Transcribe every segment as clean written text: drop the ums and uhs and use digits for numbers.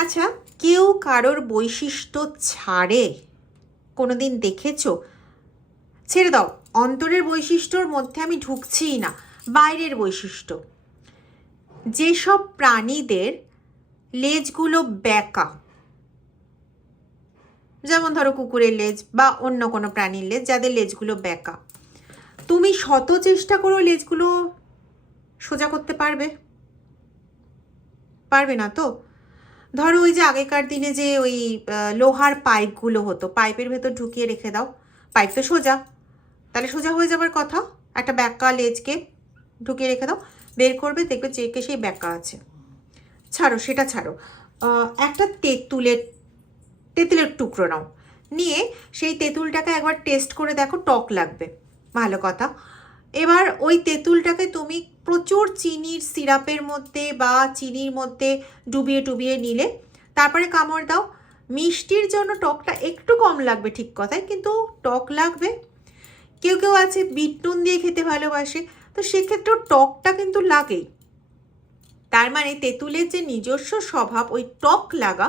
আচ্ছা, কেউ কারোর বৈশিষ্ট্য ছাড়ে কোনোদিন দেখেছো? ছেড়ে দাও, অন্তরের বৈশিষ্ট্যর মধ্যে আমি ঢুকছিই না, বাইরের বৈশিষ্ট্য। যেসব প্রাণীদের লেজগুলো বেঁকা, যেমন ধরো কুকুরের লেজ বা অন্য কোনো প্রাণীর লেজ, যাদের লেজগুলো বেঁকা, তুমি শত চেষ্টা করো লেজগুলো সোজা করতে পারবে? পারবে না তো। ধরো ওই যে আগেকার দিনে যে ওই লোহার পাইপগুলো হতো, পাইপের ভেতর ঢুকিয়ে রেখে দাও, পাইপ তো সোজা, তাহলে সোজা হয়ে যাবার কথা। একটা ব্যাকা লেজকে ঢুকিয়ে রেখে দাও, বের করবে, দেখবে চেকে সেই ব্যাকা আছে। ছাড়ো, সেটা ছাড়ো। একটা তেঁতুলের টুকরো নাও, নিয়ে সেই তেঁতুলটাকে একবার টেস্ট করে দেখো, টক লাগবে, ভালো কথা। এবার ওই তেঁতুলটাকে তুমি প্রচুর চিনির সিরাপের মধ্যে বা চিনির মধ্যে ডুবিয়ে টুবিয়ে নিলে, তারপরে কামড় দাও। মিষ্টির জন্য টকটা একটু কম লাগবে, ঠিক কথাই, কিন্তু টক লাগবে। কেউ কেউ আছে বিট নুন দিয়ে খেতে ভালোবাসে, তো সেক্ষেত্রেও টকটা কিন্তু লাগেই। তার মানে তেঁতুলের যে নিজস্ব স্বভাব ওই টক লাগা,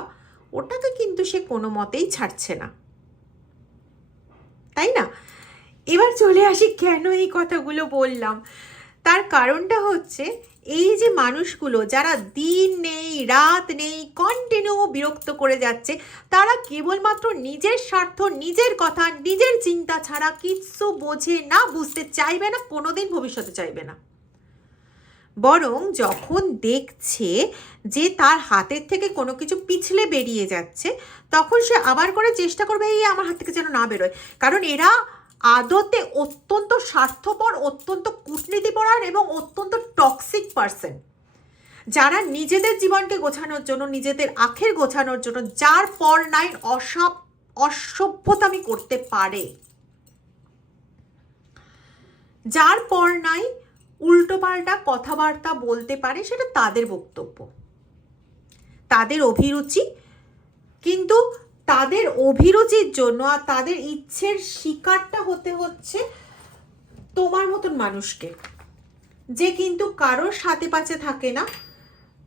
ওটাকে কিন্তু সে কোনো মতেই ছাড়ছে না, তাই না? এবার চলে আসি কেন এই কথাগুলো বললাম। তার কারণটা হচ্ছে, এই যে মানুষগুলো যারা দিন নেই রাত নেই কন্টিনিউ বিরক্ত করে যাচ্ছে, তারা কেবলমাত্র নিজের স্বার্থ, নিজের কথা, নিজের চিন্তা ছাড়া কিচ্ছু বোঝে না, বুঝতে চাইবে না, কোনোদিন ভবিষ্যতে চাইবে না। বরং যখন দেখছে যে তার হাতের থেকে কোনো কিছু পিছলে বেরিয়ে যাচ্ছে, তখন সে আবার করে চেষ্টা করবে এই আমার হাত থেকে যেন না বেরোয়। কারণ এরা আদতে অত্যন্ত স্বার্থপর, অত্যন্ত কূটনীতিপরায়ণ এবং অত্যন্ত টক্সিক পার্সন, যারা নিজেদের জীবনকে গোছানোর জন্য, নিজেদের আখের গোছানোর জন্য যার পর নাই অসভ্যতামি করতে পারে, যার পর নাই উল্টোপাল্টা কথাবার্তা বলতে পারে, সেটা তাদের বক্তব্য, তাদের অভিরুচি। কিন্তু তাদের অভিরুচির জন্য আর তাদের ইচ্ছের শিকারটা হতে হচ্ছে তোমার মতন মানুষকে, যে কিন্তু কারোর সাথে পাশে থাকে না,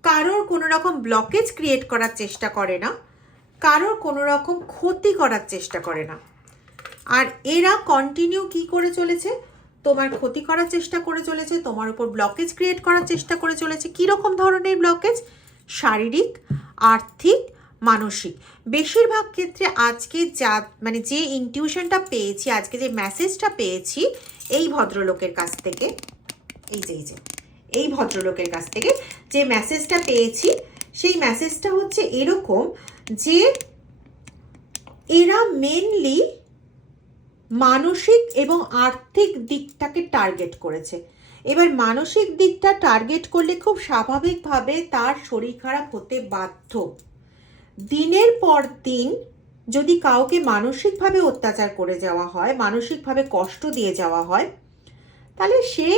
কারোর কোনো রকম ব্লকেজ ক্রিয়েট করার চেষ্টা করে না, কারোর কোনো রকম ক্ষতি করার চেষ্টা করে না। আর এরা কন্টিনিউ কি করে চলেছে? তোমার ক্ষতি করার চেষ্টা করে চলেছে, তোমার উপর ব্লকেজ ক্রিয়েট করার চেষ্টা করে চলেছে। কীরকম ধরনের ব্লকেজ? শারীরিক, আর্থিক, মানসিক। বেশিরভাগ ক্ষেত্রে আজকে মানে যে ইনটিউশনটা পেয়েছি, আজকে যে মেসেজটা পেয়েছি এই ভদ্রলোকের কাছ থেকে, এই ভদ্রলোকের কাছ থেকে যে মেসেজটা পেয়েছি, সেই মেসেজটা হচ্ছে এরকম যে এরা মেনলি মানসিক এবং আর্থিক দিকটাকে টার্গেট করেছে। এবার মানসিক দিকটা টার্গেট করলে খুব স্বাভাবিকভাবে তার শরীর খারাপ হতে বাধ্য। দিনের পর দিন যদি কাউকে মানসিকভাবে অত্যাচার করে যাওয়া হয়, মানসিকভাবে কষ্ট দিয়ে যাওয়া হয়, তাহলে সে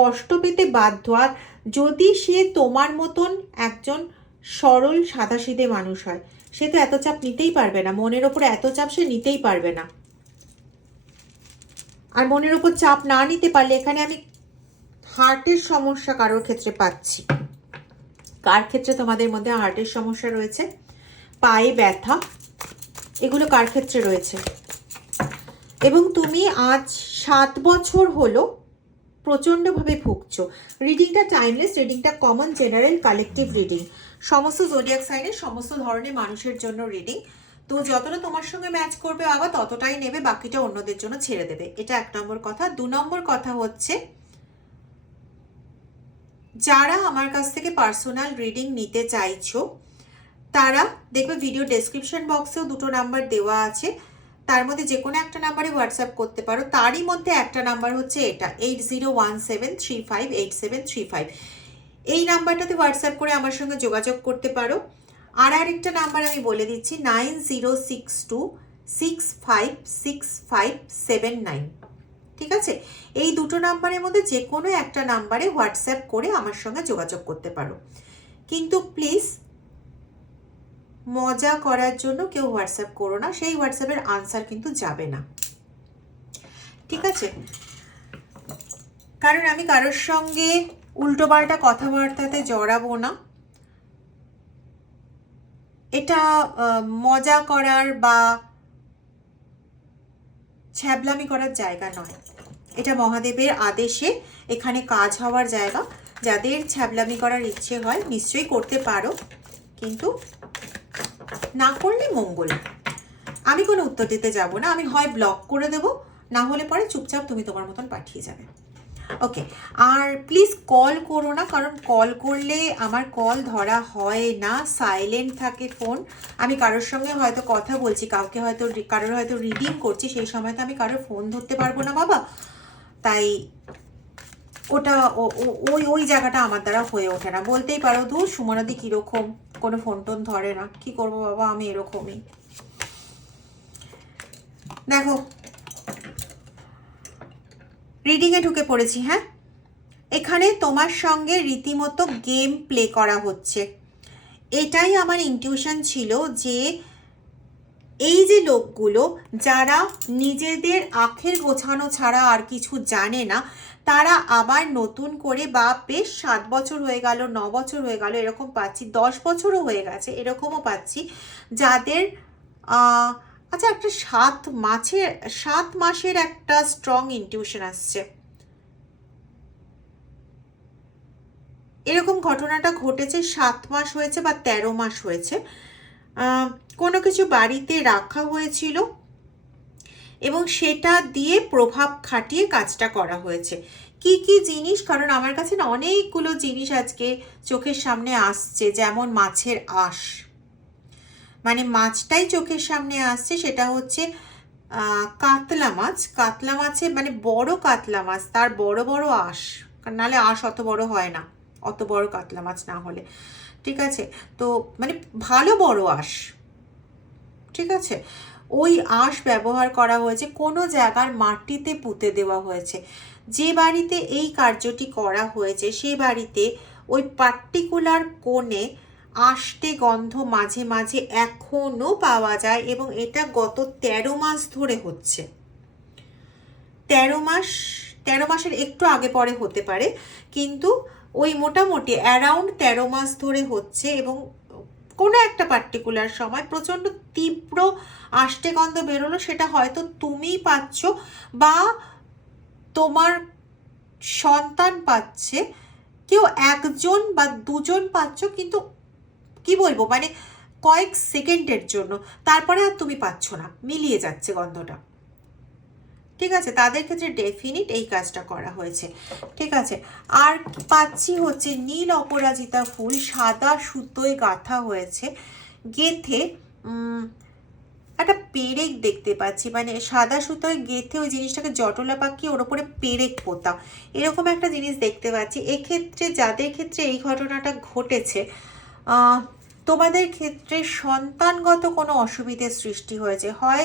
কষ্ট পেতে বাধ্য। আর যদি সে তোমার মতন একজন সরল সাদাসিধে মানুষ হয়, সে তো এত চাপ নিতেই পারবে না, মনের ওপরে এত চাপ সে নিতেই পারবে না। আর মনের ওপর চাপ না নিতে পারলে, এখানে আমি হার্টের সমস্যা কারোর ক্ষেত্রে পাচ্ছি। কার ক্ষেত্রে তোমাদের মধ্যে হার্টের সমস্যা রয়েছে, পায়ে ব্যথা, এগুলো কার ক্ষেত্রে রয়েছে? এবং তুমি আজ 7 বছর হলো প্রচণ্ডভাবে ভুগছো। রিডিংটা টাইমলেস, রিডিংটা কমন, জেনারেল, কালেকটিভ রিডিং, সমস্ত জোডিয়াক সাইনের সমস্ত ধরনের মানুষের জন্য রিডিং। তো যতটা তোমার সঙ্গে ম্যাচ করবে বাবা ততটাই নেবে, বাকিটা অন্যদের জন্য ছেড়ে দেবে। এটা 1 নম্বর কথা। 2 নম্বর কথা হচ্ছে, যারা আমার কাছ থেকে পার্সোনাল রিডিং নিতে চাইছো, তারা দেখবে ভিডিও ডেসক্রিপশন বক্সেও 2টো নাম্বার দেওয়া আছে, তার মধ্যে যে কোনো একটা নাম্বারে হোয়াটসঅ্যাপ করতে পারো। তারই মধ্যে একটা নাম্বার হচ্ছে এটা 8017358735। এই নাম্বারটাতে হোয়াটসঅ্যাপ করে আমার সঙ্গে যোগাযোগ করতে পারো। আর আরেকটা নাম্বার আমি বলে দিচ্ছি, 9062656579। ঠিক আছে? এই 2টো নাম্বারের মধ্যে যে কোনো একটা নাম্বারে হোয়াটসঅ্যাপ করে আমার সঙ্গে যোগাযোগ করতে পারো। কিন্তু প্লিজ মজা করার জন্য কেউ হোয়াটসঅ্যাপ করো না, সেই হোয়াটসঅ্যাপের আনসার কিন্তু যাবে না, ঠিক আছে? কারণ আমি কারোর সঙ্গে উল্টোপাল্টা কথাবার্তাতে জড়াবো না। এটা মজা করার বা ছ্যাবলামি করার জায়গা নয়, এটা মহাদেবের আদেশে এখানে কাজ হওয়ার জায়গা। যাদের ছ্যাবলামি করার ইচ্ছে হয় নিশ্চয়ই করতে পারো, কিন্তু না করলে মঙ্গল। আমি কোনো উত্তর দিতে যাব না, আমি হয় ব্লক করে দেব, না হলে পরে চুপচাপ তুমি তোমার মতন পাঠিয়ে যাবে। ওকে, আর প্লিজ কল করো না, কারণ কল করলে আমার কল ধরা হয় না, সাইলেন্ট থাকে ফোন। আমি কারোর সঙ্গে হয়তো কথা বলছি, কারোর হয়তো রিডিং করছি, সেই সময় তো আমি কারোর ফোন ধরতে পারবো না বাবা। তাই ওটা ওই জায়গাটা আমার দ্বারা হয়ে ওঠে না। বলতেই পারো দূর সুমনাদি কীরকম, কোনো ফোন টোন ধরে না। কি করবো বাবা, আমি এরকমই। দেখো রিডিংয়ে ঢুকে পড়েছি। হ্যাঁ, এখানে তোমার সঙ্গে রীতিমতো গেম প্লে করা হচ্ছে। এটাই আমার ইনটিউশন ছিল যে এই যে লোকগুলো যারা নিজেদের আখের গোছানো ছাড়া আর কিছু জানে না, তারা আবার নতুন করে, বা বেশ 7 বছর হয়ে গেল, 9 বছর হয়ে গেল, এরকম পাচ্ছি, 10 বছরও হয়ে গেছে, এরকমও পাচ্ছি, যাদের আচ্ছা একটা 7 মাসের একটা স্ট্রং ইনটিউশন আসছে। এরকম ঘটনাটা ঘটেছে 7 মাস হয়েছে বা 13 মাস হয়েছে। কোনো কিছু বাড়িতে রাখা হয়েছিল এবং সেটা দিয়ে প্রভাব খাটিয়ে কাজটা করা হয়েছে। কি কি জিনিস, কারণ আমার কাছে না অনেকগুলো জিনিস আজকে চোখের সামনে আসছে, যেমন মাছের আঁশ, মানে মাছটাই চোখের সামনে আসছে, সেটা হচ্ছে কাতলা মাছ। কাতলা মাছে মানে বড় কাতলা মাছ, তার বড় বড় আঁশ, নাহলে আঁশ অত বড় হয় না, অত বড় কাতলা মাছ না হলে, ঠিক আছে। তো মানে ভালো বড় আঁশ, ঠিক আছে, ওই আঁশ ব্যবহার করা হয়েছে, কোনো জায়গার মাটিতে পুঁতে দেওয়া হয়েছে। যে বাড়িতে এই কার্যটি করা হয়েছে সেই বাড়িতে ওই পার্টিকুলার কোণে আষ্টে গন্ধ মাঝে মাঝে এখনো পাওয়া যায়, এবং এটা গত 13 মাস ধরে হচ্ছে। 13 মাসের একটু আগে পরে হতে পারে, কিন্তু ওই মোটামুটি অ্যারাউন্ড 13 মাস ধরে হচ্ছে, এবং কোনো একটা পার্টিকুলার সময় প্রচণ্ড তীব্র আষ্টে গন্ধ বেরোলো, সেটা হয়তো তুমিই পাচ্ছ বা তোমার সন্তান পাচ্ছে, কেউ একজন বা দুজন পাচ্ছ, কিন্তু কি বলবো মানে কয়েক সেকেন্ডের জন্য, তারপরে আর তুমি পাচ্ছ না, মিলিয়ে যাচ্ছে গন্ধটা, ঠিক আছে। তাদের ক্ষেত্রে ডেফিনিট এই কাজটা করা হয়েছে, ঠিক আছে। আর পাচ্ছি হচ্ছে নীল অপরাজিতা ফুল সাদা সুতোয় গাঁথা হয়েছে, গেথে একটা পেরেক দেখতে পাচ্ছি, মানে সাদা সুতোয় গেথে ওই জিনিসটাকে জটলা পাকিয়ে ওর ওপরে পেরেক পোতা, এরকম একটা জিনিস দেখতে পাচ্ছি। এক্ষেত্রে যাদের ক্ষেত্রে এই ঘটনাটা ঘটেছে, তোমাদের ক্ষেত্রে সন্তানগত কোনো অসুবিধের সৃষ্টি হয়েছে, হয়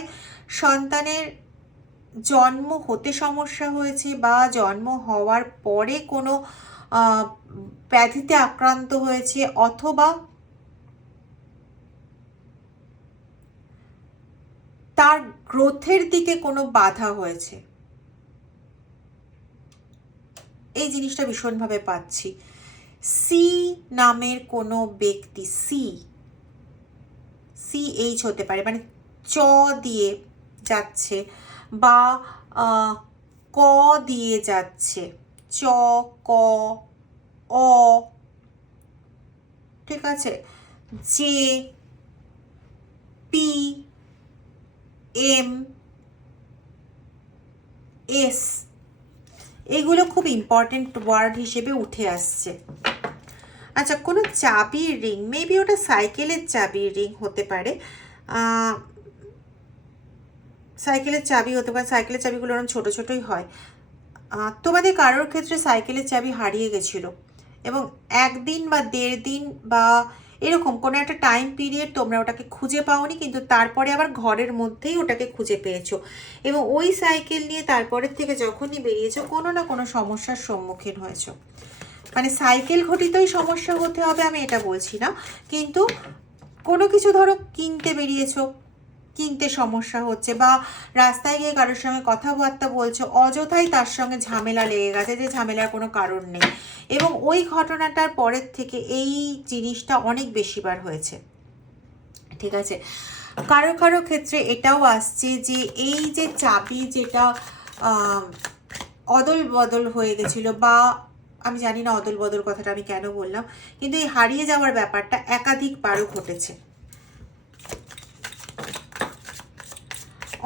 সন্তানের জন্ম হতে সমস্যা হয়েছে, বা জন্ম হওয়ার পরে কোনো ব্যাধিতে আক্রান্ত হয়েছে, অথবা তার গ্রোথের দিকে কোনো বাধা হয়েছে। এই জিনিসটা ভীষণভাবে পাচ্ছি। সি নামের কোনো ব্যক্তি, CH হতে পারে, মানে চ দিয়ে যাচ্ছে বা ক দিয়ে যাচ্ছে, চ ক অ, ঠিক আছে, জে পি এম এস, এগুলো খুব ইম্পর্টেন্ট ওয়ার্ড হিসেবে উঠে আসছে। আচ্ছা, কোনো চাবির রিং, মেবি ওটা সাইকেলের চাবির রিং হতে পারে, সাইকেলের চাবি হতে পারে, সাইকেলের চাবিগুলো ওরকম ছোটো ছোটোই হয়। তোমাদের কারোর ক্ষেত্রে সাইকেলের চাবি হারিয়ে গেছিলো, এবং 1 দিন বা 1.5 দিন বা এরকম কোনো একটা টাইম পিরিয়ড তোমরা ওটাকে খুঁজে পাওনি, কিন্তু তারপরে আবার ঘরের মধ্যেই ওটাকে খুঁজে পেয়েছো, এবং ওই সাইকেল নিয়ে তারপরের থেকে যখনই বেরিয়েছো কোনো না কোনো সমস্যার সম্মুখীন হয়েছো। মানে সাইকেল ঘটিতই সমস্যা হতে হবে আমি এটা বলছি না, কিন্তু কোনো কিছু ধরো কিনতে বেরিয়েছো, কিনতে সমস্যা হচ্ছে, বা রাস্তায় গিয়ে কারোর সঙ্গে কথাবার্তা বলছো, অযথাই তার সঙ্গে ঝামেলা লেগে গেছে, যে ঝামেলার কোনো কারণ নেই, এবং ওই ঘটনাটার পরের থেকে এই জিনিসটা অনেক বেশিবার হয়েছে, ঠিক আছে, কারো কারো ক্ষেত্রে এটাও আসছে যে এই যে চাবি যেটা অদল বদল হয়ে গেছিলো, বা আমি জানি না অদল বদল কথাটা আমি কেন বললাম, কিন্তু এই হারিয়ে যাওয়ার ব্যাপারটা একাধিকবারও ঘটেছে।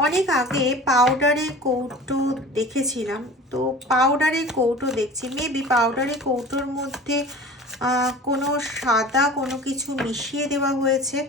অনেক আগে পাউডারের কৌটো দেখেছিলাম, তো পাউডারের কৌটো দেখছি, মেবি পাউডারের কৌটোর মধ্যে কোনো সাদা কোনো কিছু মিশিয়ে দেওয়া হয়েছে।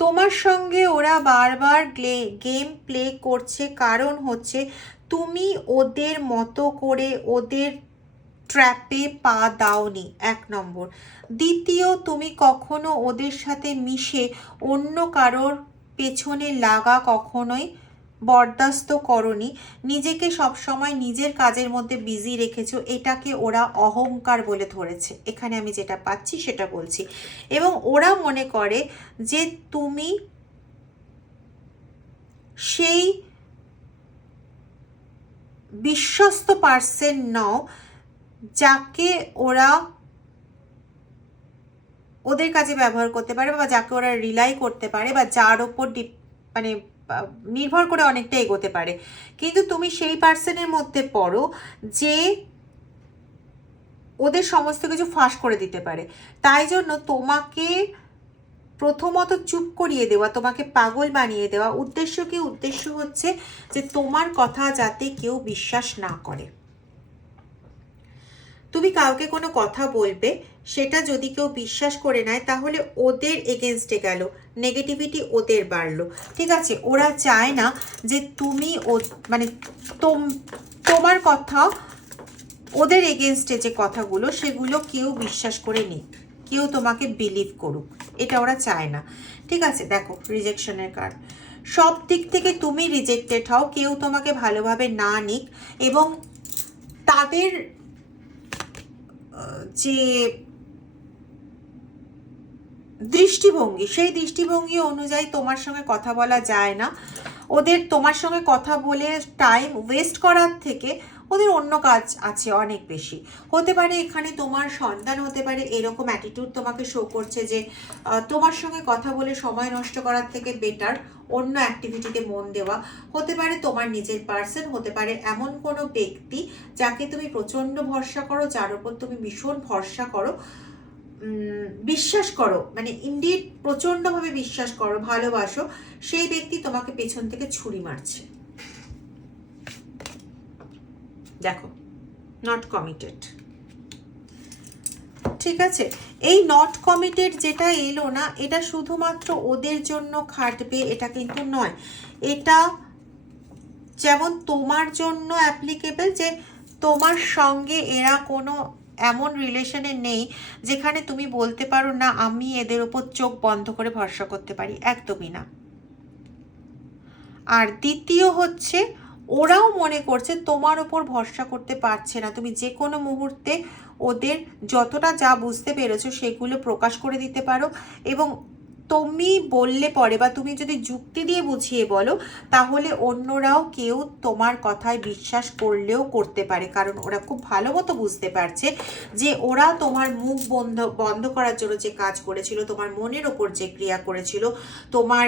তোমার সঙ্গে ওরা বারবার গেম প্লে করছে, কারণ হচ্ছে তুমি ওদের মতো করে ওদের ট্র্যাপে পা দাওনি, 1 নম্বর। দ্বিতীয়, তুমি কখনো ওদের সাথে মিশে অন্য কারোর পেছনে লাগা কখনোই বরদাস্ত করনি, নিজেকে সবসময় নিজের কাজের মধ্যে বিজি রেখেছো, এটাকে ওরা অহংকার বলে ধরেছে। এখানে আমি যেটা পাচ্ছি সেটা বলছি। এবং ওরা মনে করে যে তুমি সেই বিশ্বস্ত পার্সন নও যাকে ওরা ওদের কাজে ব্যবহার করতে পারে, বা যাকে ওরা রিলাই করতে পারে, বা যার ওপর মানে নির্ভর করে অনেকটা এগোতে পারে। কিন্তু তুমি সেই পার্সনের মধ্যে পড়ো যে ওদের সমস্ত কিছু ফাঁস করে দিতে পারে। তাই জন্য তোমাকে প্রথমত চুপ করিয়ে দেওয়া, তোমাকে পাগল বানিয়ে দেওয়া। উদ্দেশ্য কি? উদ্দেশ্য হচ্ছে যে তোমার কথা যাতে কেউ বিশ্বাস না করে। তুমি কাউকে কোনো কথা বলবে, সেটা যদি কেউ বিশ্বাস করে নেয় তাহলে ওদের এগেনস্টে গেল, নেগেটিভিটি ওদের বাড়লো। ঠিক আছে, ওরা চায় না যে তুমি মানে তোমার কথা, ওদের এগেনস্টে যে কথাগুলো সেগুলো কেউ বিশ্বাস করে নিক, কেউ তোমাকে বিলিভ করুক, এটা ওরা চায় না। ঠিক আছে, দেখো রিজেকশনের কার্ড। সব দিক থেকে তুমি রিজেক্টেড হও, কেউ তোমাকে ভালোভাবে না নিক, এবং তাদের যে দৃষ্টিভঙ্গি, সেই দৃষ্টিভঙ্গি অনুযায়ী তোমার সঙ্গে কথা বলা যায় না। ওদের তোমার সঙ্গে কথা বলে টাইম ওয়েস্ট করার থেকে ওদের অন্য কাজ আছে অনেক বেশি। হতে পারে এখানে তোমার সন্তান হতে পারে, এরকম অ্যাটিটিউড তোমাকে শো করছে যে তোমার সঙ্গে কথা বলে সময় নষ্ট করার থেকে বেটার অন্য অ্যাক্টিভিটিতে মন দেওয়া। হতে পারে তোমার নিজের পার্সন, হতে পারে এমন কোনো ব্যক্তি যাকে তুমি প্রচণ্ড ভরসা করো, যার উপর তুমি ভীষণ ভরসা করো, বিশ্বাস করো, মানে ইনডিড প্রচণ্ডভাবে বিশ্বাস করো, ভালোবাসো, সেই ব্যক্তি তোমাকে পেছন থেকে ছুরি মারছে। দেখো, নট কমিটেড। ঠিক আছে, এই নট কমিটেড যেটা এলো না, এটা শুধুমাত্র ওদের জন্য খাটবে এটা কিন্তু নয়। এটা যেমন তোমার জন্য অ্যাপ্লিকেবল, যে তোমার সঙ্গে এরা কোনো এমন রিলেশনে নেই যেখানে তুমি বলতে পারো না আমি এদের ওপর চোখ বন্ধ করে ভরসা করতে পারি, একদমই না। আর দ্বিতীয় হচ্ছে, ওরাও মনে করছে তোমার ওপর ভরসা করতে পারছে না, তুমি যে কোনো মুহূর্তে ওদের যতটা যা বুঝতে পেরেছো সেগুলো প্রকাশ করে দিতে পারো, এবং তুমি বললে পরে বা তুমি যদি যুক্তি দিয়ে বুঝিয়ে বলো তাহলে অন্যরাও কেউ তোমার কথায় বিশ্বাস করলেও করতে পারে, কারণ ওরা খুব ভালো মতো বুঝতে পারছে যে ওরা তোমার মুখ বন্ধ করার জন্য যে কাজ করেছিল, তোমার মনের ওপর যে ক্রিয়া করেছিল, তোমার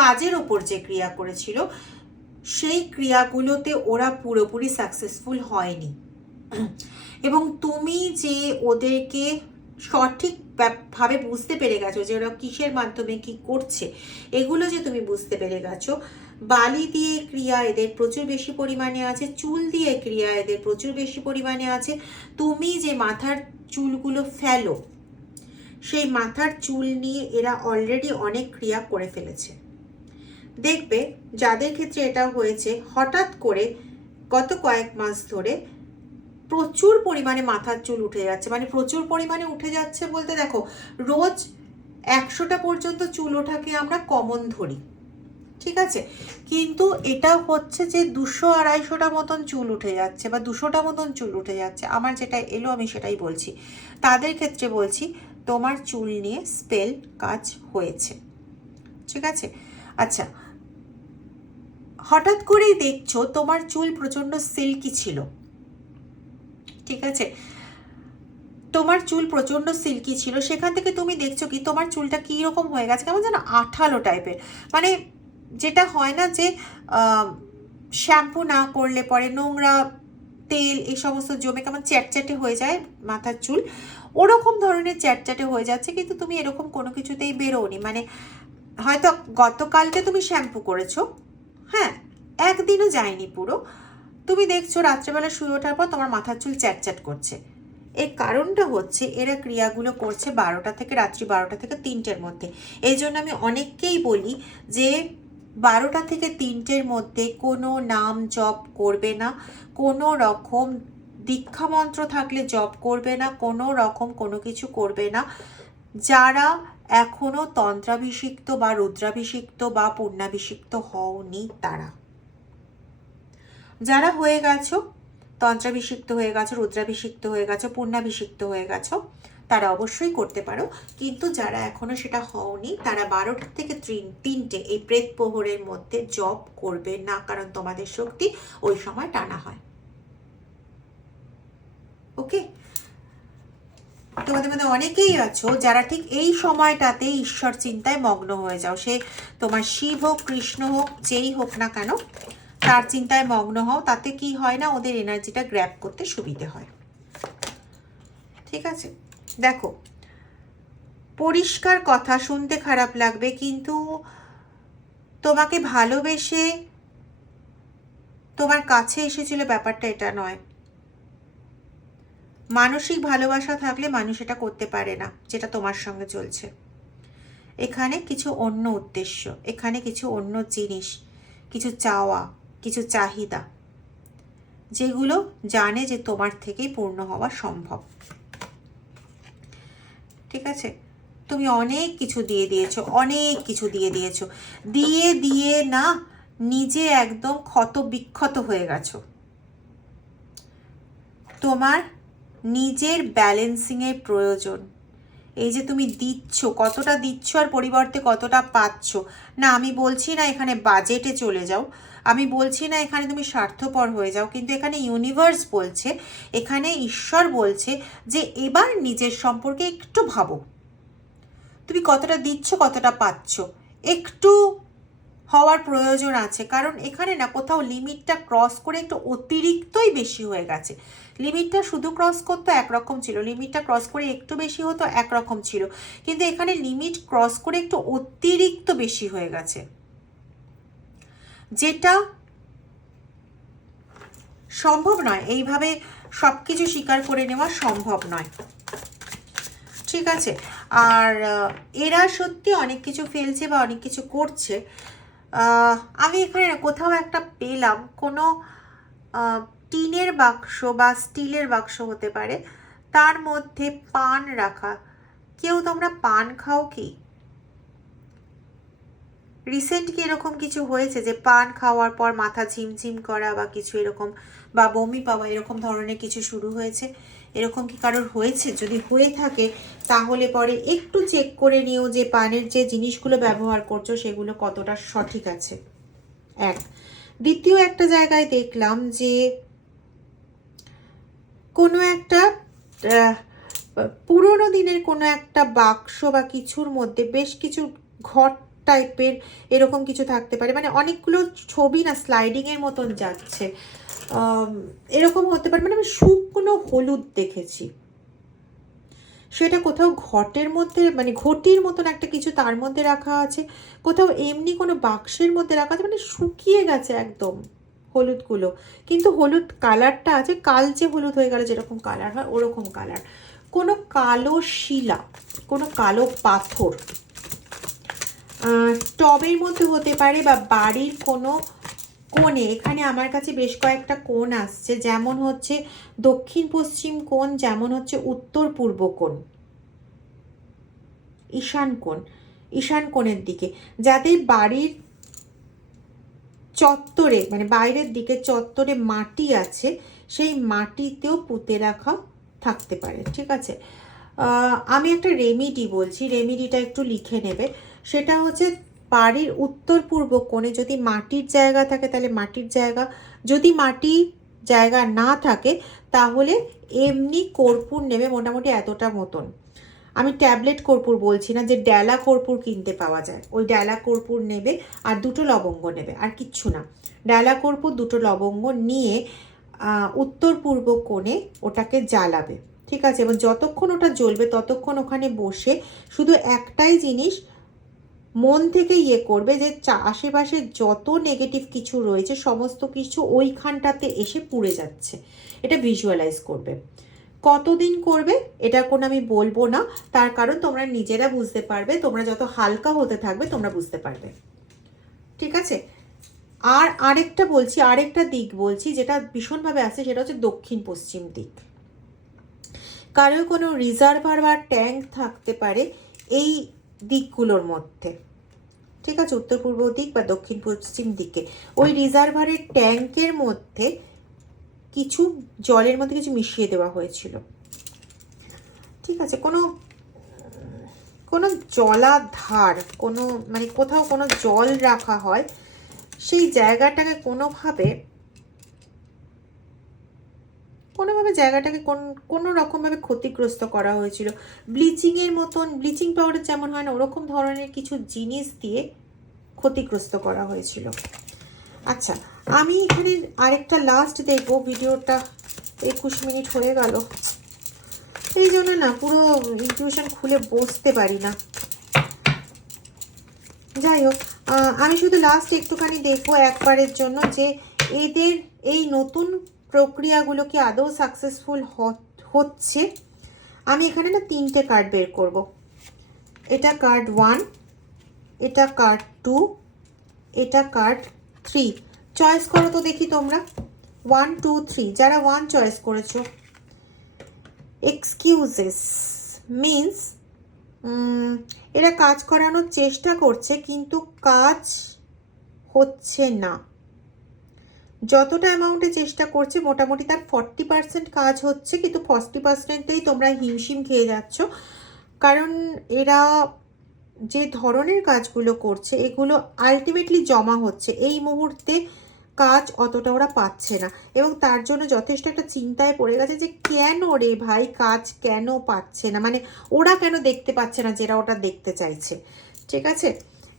কাজের ওপর যে ক্রিয়া করেছিল, সেই ক্রিয়াগুলোতে ওরা পুরোপুরি সাকসেসফুল হয়নি। এবং তুমি যে ওদেরকে সঠিক ভাবে বুঝতে পেরে গেছো যে ওরা কিসের মাধ্যমে কি করছে, এগুলো যে তুমি বুঝতে পেরে গেছো। বালি দিয়ে ক্রিয়া এদের প্রচুর বেশি পরিমাণে আছে, চুল দিয়ে ক্রিয়া এদের প্রচুর বেশি পরিমাণে আছে। তুমি যে মাথার চুলগুলো ফেলো, সেই মাথার চুল নিয়ে এরা অলরেডি অনেক ক্রিয়া করে ফেলেছে। দেখবে যাদের ক্ষেত্রে এটা হয়েছে, হঠাৎ করে গত কয়েক মাস ধরে প্রচুর পরিমাণে মাথার চুল উঠে যাচ্ছে। মানে প্রচুর পরিমাণে উঠে যাচ্ছে বলতে, দেখো রোজ 100টা পর্যন্ত চুল ওঠাকে আমরা কমন ধরি, ঠিক আছে, কিন্তু এটা হচ্ছে যে 200-250টা মতন চুল উঠে যাচ্ছে বা 200টা মতন চুল উঠে যাচ্ছে, আমার যেটা এলো আমি সেটাই বলছি। তাদের ক্ষেত্রে বলছি তোমার চুল নিয়ে স্পেল কাজ হয়েছে, ঠিক আছে। আচ্ছা, হঠাৎ করেই দেখছো তোমার চুল প্রচণ্ড সিল্কি ছিল, ঠিক আছে, তোমার চুল প্রচণ্ড সিল্কি ছিল, সেখান থেকে তুমি দেখছো কি তোমার চুলটা কী রকম হয়ে গেছে, কেমন যেন আঠালো টাইপের, মানে যেটা হয় না যে শ্যাম্পু না করলে পরে নোংরা তেল এই সমস্ত জমে কেমন চ্যাটচ্যাটে হয়ে যায় মাথার চুল, ওরকম ধরনের চ্যাটচ্যাটে হয়ে যাচ্ছে, কিন্তু তুমি এরকম কোনো কিছুতেই বেরোনি, মানে হয়তো গতকালকে তুমি শ্যাম্পু করেছো, হ্যাঁ, একদিনও যায়নি পুরো, তুমি দেখছো রাত্রেবেলা শুয়ে ওঠার পর তোমার মাথার চুল চ্যাটচ্যাট করছে। এর কারণটা হচ্ছে এরা ক্রিয়াগুলো করছে 12টা থেকে রাত্রি 12টা থেকে 3টের মধ্যে। এই জন্য আমি অনেককেই বলি যে 12টা থেকে 3টের মধ্যে কোনো নাম জপ করবে না, কোনো রকম দীক্ষা মন্ত্র থাকলে জপ করবে না, কোনো রকম কোনো কিছু করবে না। যারা এখনো তন্ত্রাভিষিক্ত বা রুদ্রাভিষিক্ত বা পূর্ণাভিষিক্ত হওনি তারা, যারা হয়ে গেছো তন্ত্রাভিষিক্ত হয়ে গেছো, রুদ্রাভিষিক্ত হয়ে গেছো, পূর্ণাভিষিক্ত হয়ে গেছো, তারা অবশ্যই করতে পারো, কিন্তু যারা এখনো সেটা হওনি তারা 12টা থেকে 3টে এই প্রেত প্রহরের মধ্যে জপ করবে না, কারণ তোমাদের শক্তি ওই সময় টানা হয়। ওকে, তোমাদের মধ্যে অনেকেই আছো যারা ঠিক এই সময়টাতে ঈশ্বর চিন্তায় মগ্ন হয়ে যাও, সে তোমার শিব হোক, কৃষ্ণ হোক, যেই হোক না কেন, তার চিন্তায় মগ্ন হও, তাতে কি হয় না ওদের এনার্জিটা গ্র্যাব করতে সুবিধে হয়, ঠিক আছে। দেখো, পরিষ্কার কথা শুনতে খারাপ লাগবে, কিন্তু তোমাকে ভালোবেসে তোমার কাছে এসেছিল ব্যাপারটা এটা নয়। মানসিক ভালোবাসা থাকলে মানুষ এটা করতে পারে না যেটা তোমার সঙ্গে চলছে। এখানে কিছু অন্য উদ্দেশ্য, এখানে কিছু অন্য জিনিস, কিছু চাওয়া, কিছু চাহিদা, যেগুলো জানে যে তোমার থেকেই পূর্ণ হওয়া সম্ভব, ঠিক আছে। তুমি অনেক কিছু দিয়ে দিয়েছো, অনেক কিছু দিয়ে দিয়েছো, দিয়ে দিয়ে না নিজে একদম ক্ষত বিক্ষত হয়ে গেছো। তোমার নিজের ব্যালেন্সিংয়ের প্রয়োজন। এই যে তুমি দিচ্ছ, কতটা দিচ্ছ আর পরিবর্তে কতটা পাচ্ছ, না আমি বলছি না এখানে বাজেটে চলে যাও, আমি বলছি না এখানে তুমি স্বার্থপর হয়ে যাও, কিন্তু এখানে ইউনিভার্স বলছে, এখানে ঈশ্বর বলছে যে এবার নিজের সম্পর্কে একটু ভাবো, তুমি কতটা দিচ্ছ কতটা পাচ্ছ, একটু হওয়ার প্রয়োজন আছে, কারণ এখানে না কোথাও লিমিটটা ক্রস করে একটু অতিরিক্তই বেশি হয়ে গেছে। লিমিটটা শুধু ক্রস করতো একরকম ছিল, লিমিটটা ক্রস করে একটু বেশি হতো একরকম ছিল, কিন্তু এখানে লিমিট ক্রস করে একটু অতিরিক্ত বেশি হয়ে গেছে, যেটা সম্ভব নয়, এইভাবে সব কিছু স্বীকার করে নেওয়া সম্ভব নয়, ঠিক আছে। আর এরা সত্যি অনেক কিছু ফেলছে বা অনেক কিছু করছে। আমি এখানে কোথাও একটা পেলাম, কোনো টিনের বাক্স বা স্টিলের বাক্স হতে পারে, তার মধ্যে পান রাখা। কেউ তোমরা পান খাও কি? রিসেন্ট কি এরকম কিছু হয়েছে যে পান খাওয়ার পর মাথা ঝিমঝিম করা বা কিছু এরকম, বা বমি পাওয়া এরকম ধরনের কিছু শুরু হয়েছে? এরকম কি কারোর হয়েছে? যদি হয়ে থাকে তাহলে পরে একটু চেক করে নিও যে পানের যে জিনিসগুলো ব্যবহার করছো সেগুলো কতটা সঠিক আছে। এক। দ্বিতীয় একটা জায়গায় দেখলাম যে কোনো একটা পুরোনো দিনের কোনো একটা বাক্স বা কিছুর মধ্যে বেশ কিছু ঘট টাইপের এরকম কিছু থাকতে পারে, মানে অনেকগুলো ছবি না স্লাইডিংয়ের মতন যাচ্ছে, এরকম হতে পারে। মানে আমি শুকনো হলুদ দেখেছি, সেটা কোথাও ঘটের মধ্যে, মানে ঘটির মতন একটা কিছু তার মধ্যে রাখা আছে, কোথাও এমনি কোনো বাক্সের মধ্যে রাখা আছে, মানে শুকিয়ে গেছে একদম হলুদগুলো, কিন্তু হলুদ কালারটা আছে, কালচে হলুদ হয়ে গেলে যেরকম কালার হয় ওরকম কালার। কোনো কালো শিলা, কোনো কালো পাথর টবের মধ্যে হতে পারে, বা বাড়ির কোনো কোণে। এখানে আমার কাছে বেশ কয়েকটা কোণ আসছে, যেমন হচ্ছে দক্ষিণ পশ্চিম কোণ, যেমন হচ্ছে উত্তর পূর্ব কোণ, ঈশান কোণ, ঈশান কোণের দিকে। যাদের বাড়ির চত্বরে মানে বাইরের দিকে চত্বরে মাটি আছে, সেই মাটিতেও পুঁতে রাখা থাকতে পারে। ঠিক আছে, আমি একটা রেমিডি বলছি, রেমিডিটা একটু লিখে নেবে। সেটা হচ্ছে বাড়ির উত্তর পূর্ব কোণে যদি মাটির জায়গা থাকে তাহলে মাটির জায়গা, যদি মাটির জায়গা না থাকে তাহলে এমনি কর্পূর নেবে, মোটামুটি এতটা মতন। আমি ট্যাবলেট কর্পূর বলছি না, যে ডেলা কর্পূর কিনতে পাওয়া যায়, ওই ডেলা কর্পূর নেবে আর 2টো লবঙ্গ নেবে, আর কিচ্ছু না। ডেলা কর্পূর 2টো লবঙ্গ নিয়ে উত্তর পূর্ব কোণে ওটাকে জ্বালাবে। ঠিক আছে, এবং যতক্ষণ ওটা জ্বলবে ততক্ষণ ওখানে বসে শুধু একটাই জিনিস মন থেকে করবে, যে আশেপাশে যত নেগেটিভ কিছু রয়েছে সমস্ত কিছু ওইখানটাতে এসে পুড়ে যাচ্ছে, এটা ভিজুয়ালাইজ করবে। কতদিন করবে এটা কোনো আমি বলবো না, তার কারণ তোমরা নিজেরা বুঝতে পারবে, তোমরা যত হালকা হতে থাকবে তোমরা বুঝতে পারবে। ঠিক আছে, আর আরেকটা বলছি, আরেকটা দিক বলছি যেটা ভীষণভাবে আসে, সেটা হচ্ছে দক্ষিণ পশ্চিম দিক। কারো কোনো রিজার্ভার বা ট্যাঙ্ক থাকতে পারে এই দিকগুলোর মধ্যে। ঠিক আছে, উত্তর পূর্ব দিক বা দক্ষিণ পশ্চিম দিকে ওই রিজার্ভারের ট্যাঙ্কের মধ্যে কিছু জলের মধ্যে কিছু মিশিয়ে দেওয়া হয়েছিল। ঠিক আছে, কোনো জলাধার, কোনো মানে কোথাও কোনো জল রাখা হয়, সেই জায়গাটাকে কোনোভাবে জায়গাটাকে কোনো রকমভাবে ক্ষতিগ্রস্ত করা হয়েছিল। ব্লিচিংয়ের মতন, ব্লিচিং পাউডার যেমন হয় না, ওরকম ধরনের কিছু জিনিস দিয়ে ক্ষতিগ্রস্ত করা হয়েছিল। আচ্ছা, আমি এখানে আরেকটা লাস্ট দেখবো, ভিডিওটা 21 মিনিট হয়ে গেল, এই জন্য না পুরো ইনটিউশন খুলে বসতে পারি না। যাই হোক, আমি শুধু লাস্ট একটুখানি দেখবো একবারের জন্য যে এদের এই নতুন প্রক্রিয়াগুলো কি আদৌ সাকসেসফুল হচ্ছে। আমি এখানে না 3টে কার্ড বের করব। এটা কার্ড 1, এটা কার্ড 2, এটা কার্ড 3। চয়েস করো তো দেখি তোমরা, 1 2 3। যারা 1 চয়েস করেছো, এক্সকিউজেস মিন্স এরা কাজ করানোর চেষ্টা করছে কিন্তু কাজ হচ্ছে না। যতটা অ্যামাউন্টে চেষ্টা করছে মোটামুটি তার 40% কাজ হচ্ছে, কিন্তু 40%তেই তোমরা হিমশিম খেয়ে যাচ্ছ। কারণ এরা যে ধরনের কাজগুলো করছে এগুলো আলটিমেটলি জমা হচ্ছে, এই মুহূর্তে কাজ অতটা ওরা পাচ্ছে না, এবং তার জন্য যথেষ্ট একটা চিন্তায় পড়ে গেছে যে কেন রে ভাই কাজ কেন পাচ্ছে না, মানে ওরা কেন দেখতে পাচ্ছে না যেটা ওটা দেখতে চাইছে। ঠিক আছে,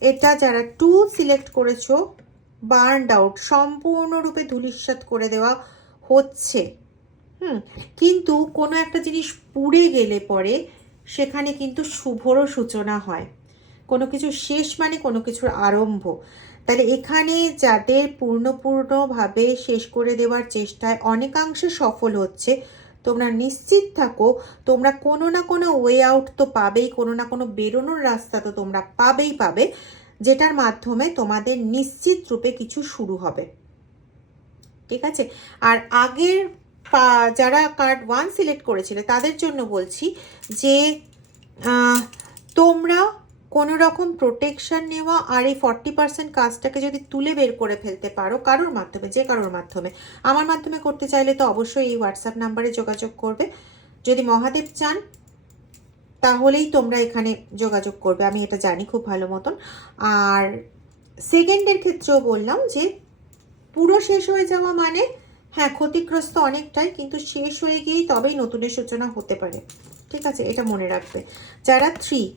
এটা যারা 2 সিলেক্ট করেছো, বার্নড আউট, সম্পূর্ণরূপে ধূলিসাৎ করে দেওয়া হচ্ছে। কিন্তু কোনো একটা জিনিস পুড়ে গেলে পরে সেখানে কিন্তু শুভরও সূচনা হয়। কোনো কিছু শেষ মানে কোনো কিছুর আরম্ভ। তাহলে এখানে যাদের পূর্ণভাবে শেষ করে দেওয়ার চেষ্টায় অনেকাংশে সফল হচ্ছে, তোমরা নিশ্চিত থাকো তোমরা কোনো না কোনো ওয়ে আউট তো পাবেই, কোনো না কোনো বেরোনোর রাস্তা তো তোমরা পাবে, যেটার মাধ্যমে তোমাদের নিশ্চিত রূপে কিছু শুরু হবে। ঠিক আছে, আর আগের যারা কার্ড 1 সিলেক্ট করেছিলে তাদের জন্য বলছি যে তোমরা কোনো রকম প্রোটেকশন নেওয়া আর এই 40% কাজটাকে যদি তুলে বের করে ফেলতে পারো কারোর মাধ্যমে, যে কারোর মাধ্যমে, আমার মাধ্যমে করতে চাইলে তো অবশ্যই এই হোয়াটসঅ্যাপ নাম্বারে যোগাযোগ করবে। যদি মহাদেব চান তাহলেই তোমরা এখানে যোগাযোগ করবে, আমি এটা জানি খুব ভালো মতন। আর সেকেন্ডের ক্ষেত্রেও বললাম যে পুরো শেষ হয়ে যাওয়া মানে হ্যাঁ ক্ষতিগ্রস্ত অনেকটাই, কিন্তু শেষ হয়ে গিয়েই তবেই নতুনের সূচনা হতে পারে। ঠিক আছে, এটা মনে রাখবে। যারা 3,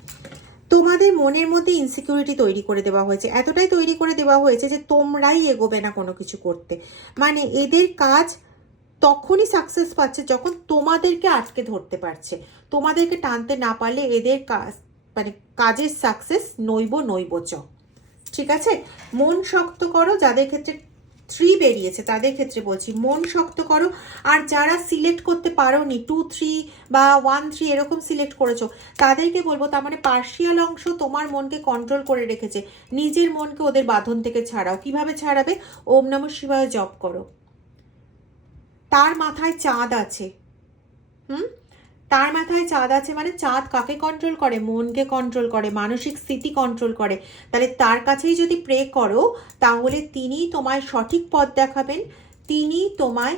তোমাদের মনের মধ্যে ইনসিকিউরিটি তৈরি করে দেওয়া হয়েছে, এতটাই তৈরি করে দেওয়া হয়েছে যে তোমরাই এগোবে না কোনো কিছু করতে। মানে এদের কাজ তখনই সাকসেস পাচ্ছে যখন তোমাদেরকে আটকে ধরতে পারছে, তোমাদেরকে টানতে না পারলে এদের কাজ মানে কাজের সাকসেস নৈব চ। ঠিক আছে, মন শক্ত করো। যাদের ক্ষেত্রে 3 বেরিয়েছে তাদের ক্ষেত্রে বলছি মন শক্ত করো। আর যারা সিলেক্ট করতে পারোনি 2 3 বা 1 3 এরকম সিলেক্ট করেছো, তাদেরকে বলবো তার মানে পার্শিয়াল অংশ তোমার মনকে কন্ট্রোল করে রেখেছে, নিজের মনকে ওদের বাঁধন থেকে ছাড়াও। কিভাবে ছাড়াবে? ওম নমঃ শিবায় জপ করো, তার মাথায় চাঁদ আছে, তার মাথায় চাঁদ আছে মানে চাঁদ কাকে কন্ট্রোল করে? মনকে কন্ট্রোল করে, মানসিক স্থিতি কন্ট্রোল করে। তাহলে তার কাছেই যদি প্রে করো তাহলে তিনিই তোমায় সঠিক পথ দেখাবেন, তিনি তোমায়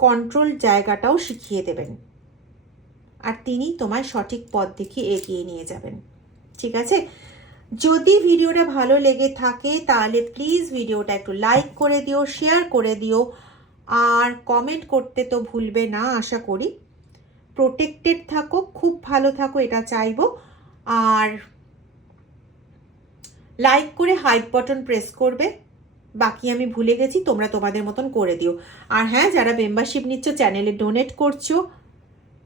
কন্ট্রোল জায়গাটাও শিখিয়ে দেবেন, আর তিনি তোমায় সঠিক পথ দেখিয়ে এগিয়ে নিয়ে যাবেন। ঠিক আছে? যদি ভিডিওটা ভালো লেগে থাকে তাহলে প্লিজ ভিডিওটা একটু লাইক করে দিও, শেয়ার করে দিও, আর কমেন্ট করতে তো ভুলবে না। আশা করি প্রোটেক্টেড থাকো, খুব ভালো থাকো এটা চাইবো। আর লাইক করে হাইপ বাটন প্রেস করবে, বাকি আমি ভুলে গেছি, তোমরা তোমাদের মতন করে দিও। আর হ্যাঁ, যারা মেম্বারশিপ নিচ্ছ, চ্যানেলে ডোনেট করছো,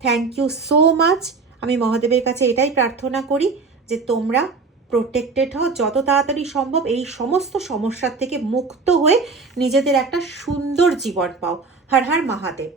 থ্যাংক ইউ সো মাচ। আমি মহাদেবের কাছে এটাই প্রার্থনা করি যে তোমরা প্রোটেক্টেড হও, যত তাড়াতাড়ি সম্ভব এই সমস্ত সমস্যার থেকে মুক্ত হয়ে নিজেদের একটা সুন্দর জীবন পাও। হর হর মহাদেব।